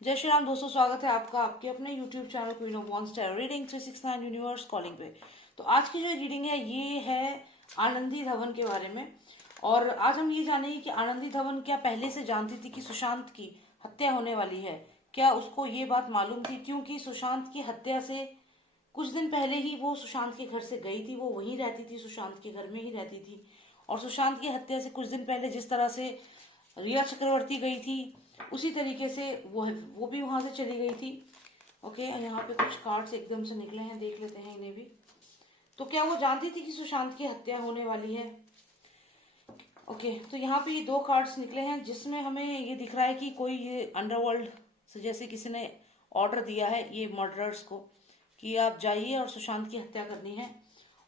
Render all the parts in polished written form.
जय श्री राम दोस्तों, स्वागत है आपका आपके अपने YouTube channel queen of wands tarot reading 369 universe calling पे। तो आज की जो रीडिंग है ये है आनंदी धवन के बारे में। और आज हम ये जानेंगे कि आनंदी धवन क्या पहले से जानती थी कि सुशांत की हत्या होने वाली है। क्या उसको ये बात मालूम थी, क्योंकि सुशांत की हत्या से कुछ दिन पहले ही वो सुशांत के घर से गई थी। वो वहीं रहती थी, सुशांत के घर में ही रहती थी। और सुशांत की हत्या से कुछ दिन पहले जिस तरह से रिया चक्रवर्ती गई थी, उसी तरीके से वो भी वहां से चली गई थी। ओके, यहाँ पे कुछ कार्ड्स एकदम से निकले हैं, देख लेते हैं इन्हें भी। तो क्या वो जानती थी कि सुशांत की हत्या होने वाली है? ओके, तो यहाँ पे ये दो कार्ड्स निकले हैं जिसमें हमें ये दिख रहा है कि कोई ये अंडरवर्ल्ड से जैसे किसी ने ऑर्डर दिया है ये मर्डरर्स को कि आप जाइए और सुशांत की हत्या करनी है।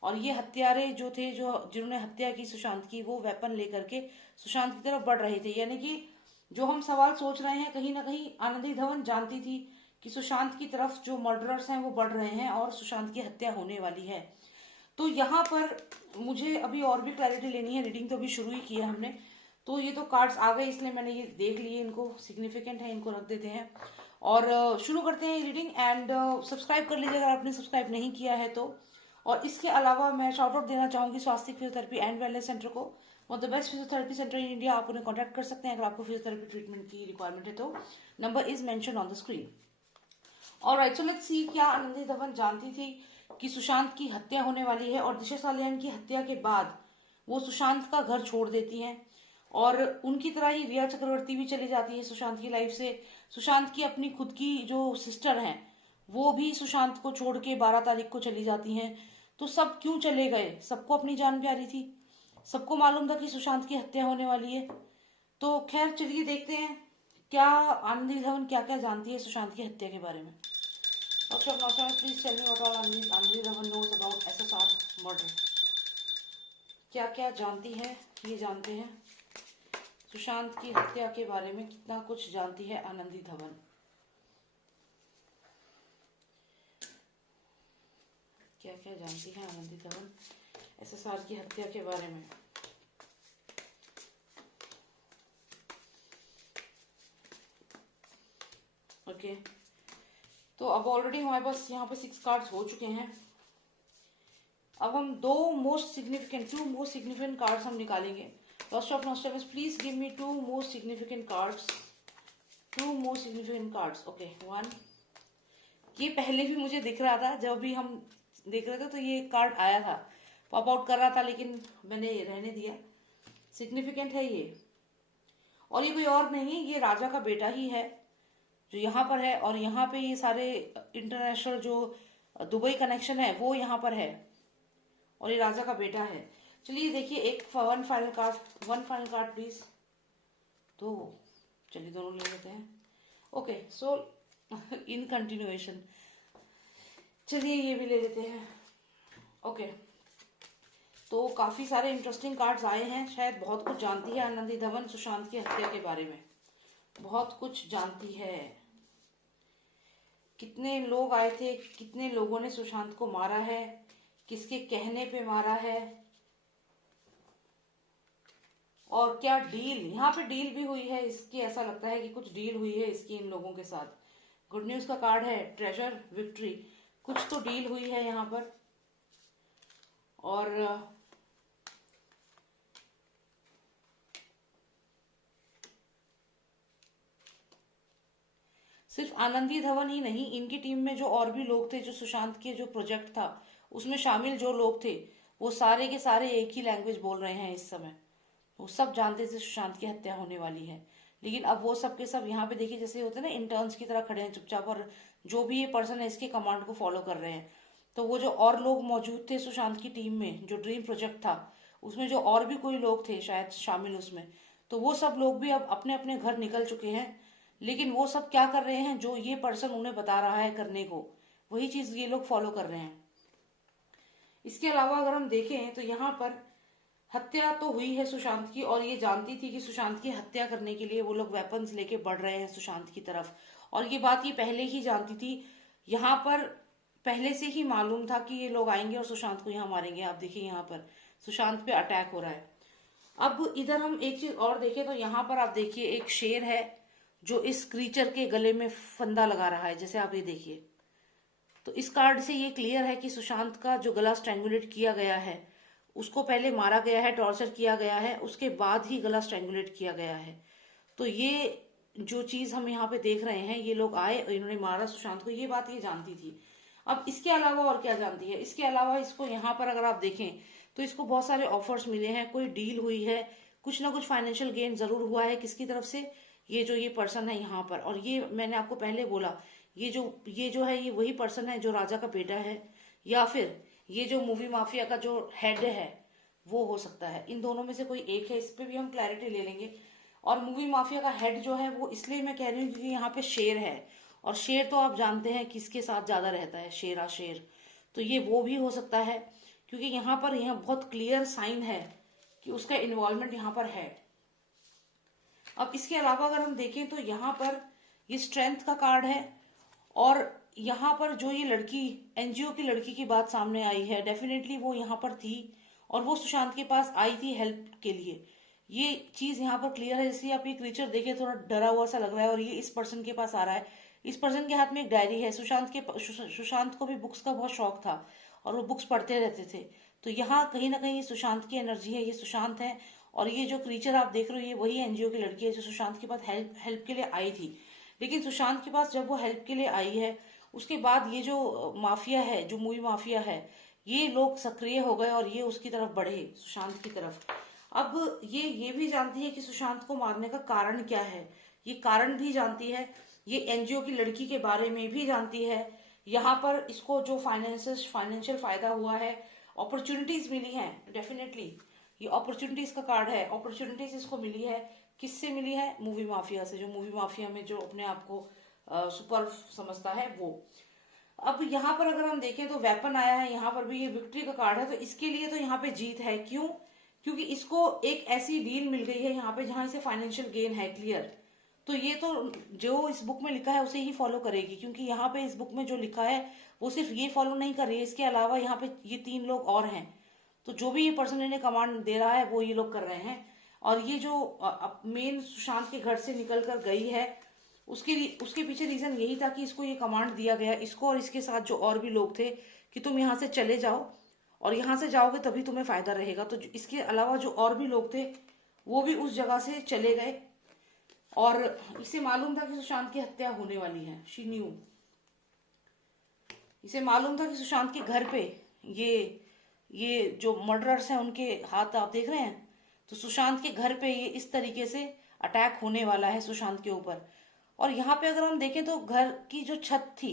और ये हत्यारे जो थे, जो जिन्होंने हत्या की सुशांत की, वो वेपन लेकर के सुशांत की तरफ बढ़ रहे थे। यानी कि जो हम सवाल सोच रहे हैं, कहीं ना कहीं आनंदी धवन जानती थी कि सुशांत की तरफ जो मर्डरर्स हैं वो बढ़ रहे हैं और सुशांत की हत्या होने वाली है। तो यहाँ पर मुझे अभी और भी क्लैरिटी लेनी है। रीडिंग तो अभी शुरू ही की है हमने, तो ये तो कार्ड्स आ गए इसलिए मैंने ये देख लिए, इनको सिग्निफिकेंट है, इनको रख देते हैं और शुरू करते हैं रीडिंग। एंड सब्सक्राइब कर लीजिए अगर आपने सब्सक्राइब नहीं किया है तो। और इसके अलावा मैं शॉर्ट आउट देना चाहूंगी स्वास्थ्य फिजियोथेरेपी एंड वेलनेस सेंटर को, one the best physiotherapy centre in India. आप उन्हें कॉन्टैक्ट कर सकते हैं अगर आपको फिजियोथेरेपी ट्रीटमेंट की रिक्वायरमेंट है तो। Number is mention on the screen. Alright, so let's see क्या आनंदी धवन जानती थी कि सुशांत की हत्या होने वाली है। और दिशा सालियान की हत्या के बाद वो सुशांत का घर छोड़ देती हैं और उनकी तरह ही रिया चक्रवर्ती भी चली जाती है सुशांत की लाइफ से। सुशांत की अपनी खुद की जो सिस्टर हैं वो भी सुशांत को छोड़ के 12 तारीख को चली जाती हैं। तो सब क्यों चले गए? सबको अपनी जान प्यारी थी, सबको मालूम था कि सुशांत की हत्या होने वाली है। तो खैर चलिए देखते हैं क्या आनंदी धवन क्या क्या जानती है सुशांत की हत्या के बारे में। Doctor Naushad, please tell me what all Anandi Dhawan knows about SSR murder. क्या क्या जानती है ये जानते हैं। सुशांत की हत्या के बारे में कितना कुछ जानती है आनंदी धवन। क्या क्या जानती है आनंदी धवन एसएसआर की हत्या के बारे में। ओके, तो अब ऑलरेडी हमारे पास यहाँ पे 6 कार्ड्स हो चुके हैं। अब हम टू मोस्ट सिग्निफिकेंट कार्ड्स हम निकालेंगे। First of nostalgia, please give me two most significant cards. Okay, 1। ये पहले भी मुझे दिख रहा था, जब भी हम देख रहे थे तो ये कार्ड आया था, पॉप आउट कर रहा था, लेकिन मैंने रहने दिया। सिग्निफिकेंट है ये, और ये कोई और नहीं, ये राजा का बेटा ही है जो यहाँ पर है। और यहाँ पे ये सारे इंटरनेशनल जो दुबई कनेक्शन है वो यहाँ पर है, और ये राजा का बेटा है। चलिए देखिए, एक वन फाइनल कार्ड प्लीज। तो चलिए दोनों ले लेते हैं। ओके, सो इन कंटिन्यूएशन चलिए ये भी ले लेते हैं। ओके, तो काफी सारे इंटरेस्टिंग कार्ड्स आए हैं। शायद बहुत कुछ जानती है आनंदी धवन सुशांत की हत्या के बारे में, बहुत कुछ जानती है। कितने लोग आए थे, कितने लोगों ने सुशांत को मारा है, किसके कहने पे मारा है, और क्या डील, यहाँ पे डील भी हुई है इसकी। ऐसा लगता है कि कुछ डील हुई है इसकी इन लोगों के साथ। गुड न्यूज का कार्ड है, ट्रेजर, विक्ट्री, कुछ तो डील हुई है यहाँ पर। और सिर्फ आनंदी धवन ही नहीं, इनकी टीम में जो और भी लोग थे, जो सुशांत के जो प्रोजेक्ट था उसमें शामिल जो लोग थे, वो सारे के सारे एक ही लैंग्वेज बोल रहे हैं इस समय। वो सब जानते थे सुशांत की हत्या होने वाली है। लेकिन अब वो सब के सब यहाँ पे देखिए, जैसे होते हैं ना इंटर्न्स की तरह खड़े हैं चुपचाप, और जो भी ये पर्सन है इसके कमांड को फॉलो कर रहे हैं। तो वो जो और लोग मौजूद थे सुशांत की टीम में, जो ड्रीम प्रोजेक्ट था उसमें जो और भी कोई लोग थे शायद शामिल उसमें, तो वो सब लोग भी अब अपने अपने घर निकल चुके हैं। लेकिन वो सब क्या कर रहे हैं, जो ये पर्सन उन्हें बता रहा है करने को, वही चीज ये लोग फॉलो कर रहे हैं। इसके अलावा अगर हम देखें तो यहाँ पर हत्या तो हुई है सुशांत की, और ये जानती थी कि सुशांत की हत्या करने के लिए वो लोग वेपन्स लेके बढ़ रहे हैं सुशांत की तरफ। और ये बात ये पहले ही जानती थी, यहाँ पर पहले से ही मालूम था कि ये लोग आएंगे और सुशांत को यहाँ मारेंगे। आप देखिए यहाँ पर सुशांत पे अटैक हो रहा है। अब इधर हम एक चीज और देखें तो यहाँ पर आप देखिए एक शेर है जो इस क्रीचर के गले में फंदा लगा रहा है, जैसे आप ये देखिए। तो इस कार्ड से ये क्लियर है कि सुशांत का जो गला स्ट्रैंगुलेट किया गया है, उसको पहले मारा गया है, टॉर्चर किया गया है, उसके बाद ही गला स्ट्रैंगुलेट किया गया है। तो ये जो चीज हम यहाँ पे देख रहे हैं, ये लोग आए और इन्होंने मारा सुशांत को, ये बात ये जानती थी। अब इसके अलावा और क्या जानती है? इसके अलावा इसको यहाँ पर अगर आप देखें तो इसको बहुत सारे ऑफर्स मिले हैं, कोई डील हुई है, कुछ ना कुछ फाइनेंशियल गेन जरूर हुआ है। किसकी तरफ से? ये जो ये पर्सन है यहाँ पर। और ये मैंने आपको पहले बोला, ये जो है, ये वही पर्सन है जो राजा का बेटा है, या फिर ये जो मूवी माफिया का जो हेड है वो हो सकता है। इन दोनों में से कोई एक है, इस पे भी हम क्लैरिटी ले लेंगे। और मूवी माफिया का हेड जो है वो इसलिए मैं कह रही हूँ क्योंकि यहाँ पे शेर है, और शेर तो आप जानते हैं किसके साथ ज्यादा रहता है, शेरा शेर। तो ये वो भी हो सकता है, क्योंकि यहाँ पर यह बहुत क्लियर साइन है कि उसका इन्वॉल्वमेंट यहाँ पर है। अब इसके अलावा अगर हम देखें तो यहाँ पर ये स्ट्रेंथ का कार्ड है, और यहाँ पर जो ये लड़की, एनजीओ की लड़की की बात सामने आई है, डेफिनेटली वो यहाँ पर थी और वो सुशांत के पास आई थी हेल्प के लिए। ये चीज यहाँ पर क्लियर है। इसलिए आप ये क्रीचर देखिए, थोड़ा डरा हुआ सा लग रहा है, और ये इस पर्सन के पास आ रहा है। इस पर्सन के हाथ में एक डायरी है। सुशांत को भी बुक्स का बहुत शौक था और वो बुक्स पढ़ते रहते थे। तो यहाँ कहीं ना कहीं ये सुशांत की एनर्जी है, ये सुशांत है। और ये जो क्रीचर आप देख रहे हो, ये वही एनजीओ की लड़की है जो सुशांत के पास हेल्प के लिए आई थी। लेकिन सुशांत के पास जब वो हेल्प के लिए आई है, उसके बाद ये जो माफिया है, जो मूवी माफिया है, ये लोग सक्रिय हो गए और ये उसकी तरफ बढ़े, सुशांत की तरफ। अब ये भी जानती है कि सुशांत को मारने का कारण क्या है, ये कारण भी जानती है। ये एनजीओ की लड़की के बारे में भी जानती है। यहाँ पर इसको जो फाइनेंशियल फायदा हुआ है, अपॉर्चुनिटीज मिली हैं, डेफिनेटली ये अपॉर्चुनिटीज का कार्ड है। अपॉर्चुनिटीज इसको मिली है, किससे मिली है? मूवी माफिया से। जो मूवी माफिया में जो अपने आप को सुपर समझता है वो। अब यहाँ पर अगर हम देखें तो वेपन आया है, यहाँ पर भी ये विक्ट्री का कार्ड है। तो इसके लिए तो यहाँ पे जीत है। क्यों? क्योंकि इसको एक ऐसी डील मिल गई है यहाँ पे जहां इसे फाइनेंशियल गेन है, क्लियर। तो ये तो जो इस बुक में लिखा है उसे ही फॉलो करेगी, क्योंकि यहाँ पे इस बुक में जो लिखा है वो सिर्फ ये फॉलो नहीं कर रही है, इसके अलावा यहाँ पे ये 3 लोग और हैं। तो जो भी ये पर्सन इन्हें कमांड दे रहा है वो ये लोग कर रहे हैं। और ये जो मेन सुशांत के घर से निकल कर गई है, उसके पीछे रीजन यही था कि इसको ये कमांड दिया गया, इसको और इसके साथ जो और भी लोग थे, कि तुम यहाँ से चले जाओ, और यहाँ से जाओगे तभी तुम्हें फायदा रहेगा। तो इसके अलावा जो और भी लोग थे वो भी उस जगह से चले गए, और इसे मालूम था कि सुशांत की हत्या होने वाली है। शी न्यू, इसे मालूम था कि सुशांत के घर पे ये जो मर्डरर्स हैं उनके हाथ आप देख रहे हैं। तो सुशांत के घर पे ये इस तरीके से अटैक होने वाला है सुशांत के ऊपर। और यहाँ पे अगर हम देखें तो घर की जो छत थी,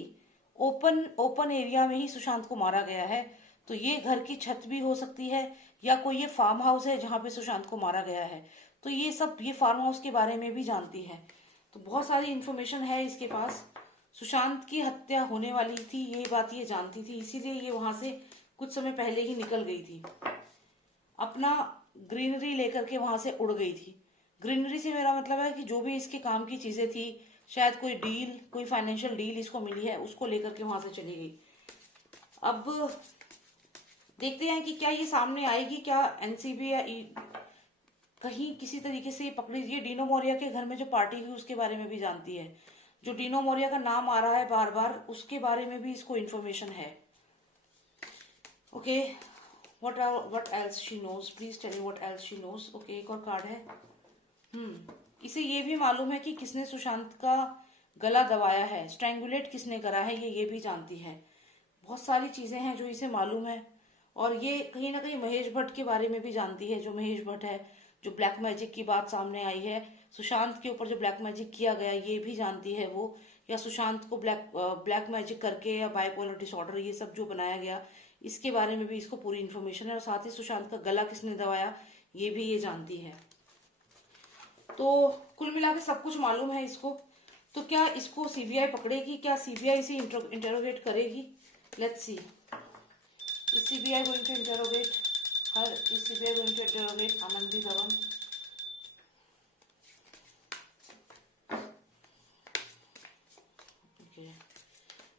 ओपन एरिया में ही सुशांत को मारा गया है। तो ये घर की छत भी हो सकती है, या कोई ये फार्म हाउस है जहाँ पे सुशांत को मारा गया है। तो ये फार्म हाउस के बारे में भी जानती है। तो बहुत सारी इंफॉर्मेशन है इसके पास। सुशांत की हत्या होने वाली थी, ये बात ये जानती थी, इसीलिए ये वहां से कुछ समय पहले ही निकल गई थी, अपना ग्रीनरी लेकर के वहां से उड़ गई थी। ग्रीनरी से मेरा मतलब है कि जो भी इसके काम की चीजें थी, शायद कोई डील, कोई फाइनेंशियल डील इसको मिली है, उसको लेकर के वहां से चली गई। अब देखते हैं कि क्या ये सामने आएगी, क्या एनसीबी या कहीं किसी तरीके से ये पकड़ी। ये डीनो मोरिया के घर में जो पार्टी हुई उसके बारे में भी जानती है। जो डीनो मोरिया का नाम आ रहा है बार बार, उसके बारे में भी इसको इन्फॉर्मेशन है। Okay, what else she knows, please tell me what else she knows। Okay, एक और कार्ड है। इसे ये भी मालूम है कि किसने सुशांत का गला दबाया है, स्ट्रैंगुलेट किसने करा है, ये भी जानती है। बहुत सारी चीजें हैं जो इसे मालूम है। और ये कहीं ना कहीं महेश भट्ट के बारे में भी जानती है। जो महेश भट्ट है, जो ब्लैक मैजिक की बात सामने आई है, सुशांत के ऊपर जो ब्लैक मैजिक किया गया, ये भी जानती है वो। या सुशांत को ब्लैक मैजिक करके, या बाइपोलर डिसऑर्डर, ये सब जो बनाया गया, इसके बारे में भी इसको पूरी इन्फॉर्मेशन है। और साथ ही सुशांत का गला किसने दबाया, ये भी ये जानती है। तो कुल मिला के सब कुछ मालूम है इसको। तो क्या इसको सीबीआई पकड़ेगी? क्या सीबीआई इसे इंटरोगेट करेगी? Let's see. Is CBI going to interrogate her? Is CBI going to interrogate Anandi Dhawan? Okay.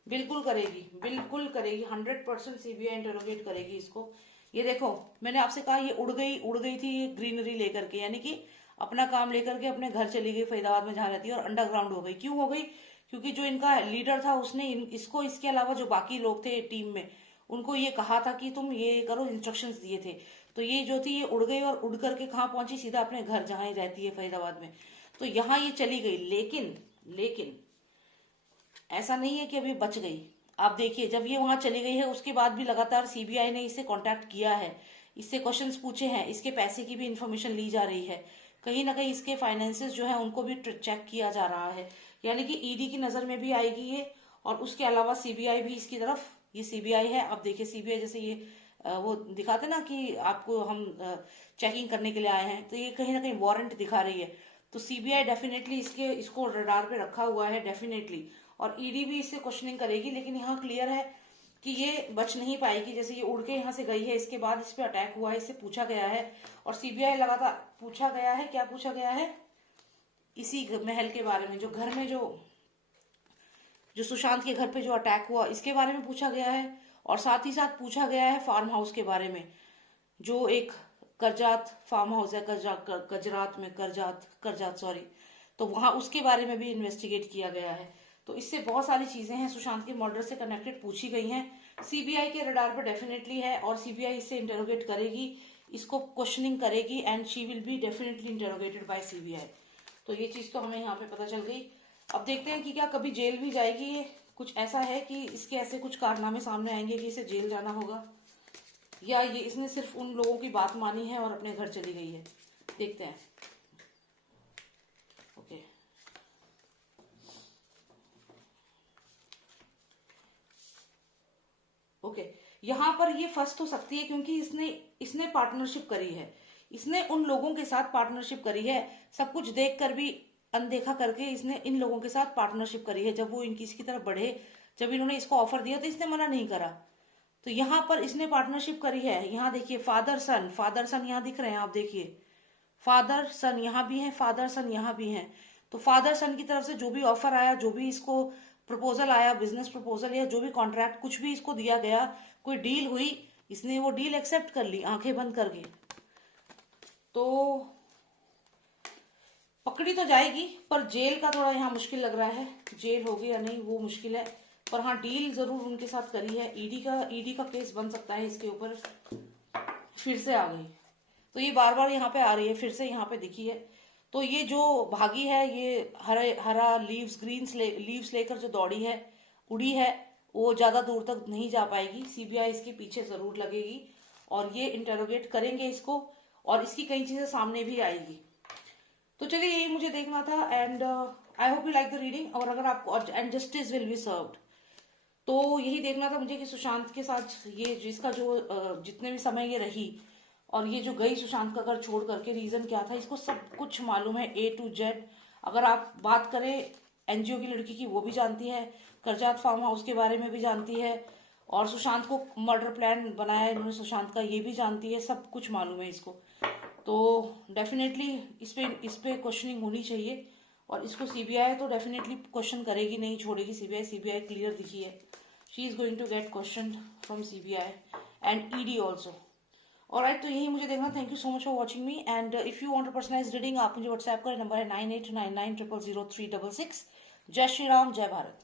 बिल्कुल करेगी, बिल्कुल करेगी, 100% सीबीआई इंटरोगेट करेगी इसको। ये देखो, मैंने आपसे कहा ये उड़ गई थी ये ग्रीनरी लेकर के, यानी कि अपना काम लेकर के अपने घर चली गई फरीदाबाद में जहाँ रहती है और अंडरग्राउंड हो गई। क्यों हो गई? क्योंकि जो इनका लीडर था उसने इसको, इसके अलावा जो बाकी लोग थे टीम में, उनको ये कहा था कि तुम ये करो, इंस्ट्रक्शंस दिए थे। तो ये जो थी ये उड़ गई और उड़ करके कहाँ पहुंची? सीधा अपने घर जहाँ ही रहती है फरीदाबाद में। तो यहाँ ये चली गई, लेकिन ऐसा नहीं है कि अभी बच गई। आप देखिए, जब ये वहां चली गई है उसके बाद भी लगातार सीबीआई ने इससे कांटेक्ट किया है, इससे क्वेश्चंस पूछे हैं, इसके पैसे की भी इंफॉर्मेशन ली जा रही है, कहीं ना कहीं इसके फाइनेंसेस जो है उनको भी चेक किया जा रहा है। यानी कि ईडी की नजर में भी आएगी ये, और उसके अलावा सीबीआई भी इसकी तरफ, ये सीबीआई है। अब देखिए सीबीआई जैसे ये वो दिखाते ना कि आपको हम चेकिंग करने के लिए आए हैं, तो ये कहीं ना कहीं वारंट दिखा रही है। तो सीबीआई डेफिनेटली इसको रडार पे रखा हुआ है डेफिनेटली, और ईडी भी इससे क्वेश्चनिंग करेगी। लेकिन यहाँ क्लियर है कि ये बच नहीं पाएगी। जैसे ये उड़ के यहाँ से गई है, इसके बाद इस पे अटैक हुआ है, इससे पूछा गया है, और सीबीआई लगातार पूछा गया है, क्या पूछा गया है? इसी महल के बारे में, जो घर में जो सुशांत के घर पे जो अटैक हुआ इसके बारे में पूछा गया है, और साथ ही साथ पूछा गया है फार्म हाउस के बारे में, जो एक करजात फार्म हाउस है, करजात सॉरी, तो वहां उसके बारे में भी इन्वेस्टिगेट किया गया है। तो इससे बहुत सारी चीजें हैं सुशांत के मर्डर से कनेक्टेड पूछी गई हैं, सीबीआई के रडार पर डेफिनेटली है, और सीबीआई इससे इंटरोगेट करेगी, इसको क्वेश्चनिंग करेगी, and she will be definitely interrogated by CBI. तो ये चीज तो हमें यहाँ पे पता चल गई। अब देखते हैं कि क्या कभी जेल भी जाएगी ये। कुछ ऐसा है कि इसके ऐसे कुछ कारनामे सामने आएंगे कि इसे जेल जाना होगा, या ये इसने सिर्फ उन लोगों की बात मानी है और अपने घर चली गई है। देखते हैं। ओके, ओके, यहाँ पर ये फंस तो सकती है क्योंकि इसने पार्टनरशिप करी है, इसने उन लोगों के साथ पार्टनरशिप करी है, सब कुछ देख कर भी अनदेखा करके इसने इन लोगों के साथ पार्टनरशिप करी है। जब वो इनकी इसकी तरफ बढ़े, जब इन्होंने इसको ऑफर दिया तो इसने मना नहीं करा। तो यहाँ पर इसने पार्टनरशिप करी है। यहाँ देखिए फादर सन यहाँ दिख रहे हैं, आप देखिए फादर सन यहाँ भी है, फादर सन यहाँ भी है। तो फादर सन की तरफ से जो भी ऑफर आया, जो भी इसको प्रपोजल आया, बिजनेस प्रपोजल या जो भी कॉन्ट्रैक्ट कुछ भी इसको दिया गया, कोई डील हुई, इसने वो डील एक्सेप्ट कर ली आंखें बंद करके। तो पकड़ी तो जाएगी, पर जेल का थोड़ा यहाँ मुश्किल लग रहा है, जेल होगी या नहीं वो मुश्किल है। पर हाँ, डील जरूर उनके साथ करी है। ईडी का केस बन सकता है इसके ऊपर। फिर से आ गई, तो ये बार बार यहाँ पे आ रही है, फिर से यहाँ पे दिखी है। तो ये जो भागी है, ये हरा लीव्स लेकर जो दौड़ी है, उड़ी है, वो ज्यादा दूर तक नहीं जा पाएगी। सीबीआई इसके पीछे जरूर लगेगी और ये इंटेरोगेट करेंगे इसको, और इसकी कई चीजें सामने भी आएगी। तो चलिए, यही मुझे देखना था, and I hope you like the reading. और अगर आपको, and justice will be served, तो यही देखना था मुझे कि सुशांत के साथ ये जिसका जो जितने भी समय ये रही और ये जो गई सुशांत का घर छोड़ करके, रीजन क्या था, इसको सब कुछ मालूम है A to Z। अगर आप बात करें एनजीओ की लड़की की, वो भी जानती है, करजात फार्म हाउस के बारे में भी जानती है, और सुशांत को मर्डर प्लान बनाया इन्होंने सुशांत का, ये भी जानती है, सब कुछ मालूम है इसको। तो डेफिनेटली इस पे क्वेश्चनिंग होनी चाहिए, और इसको सीबीआई तो डेफिनेटली क्वेश्चन करेगी, नहीं छोड़ेगी सीबीआई क्लियर दिखी है। She is going to get question from CBI and ED also. Alright, तो यही मुझे देखना। Thank you so much for watching me, and if you want to personalise reading, आप मुझे व्हाट्सएप करें, नंबर है 9899000366। जय श्री राम, जय भारत।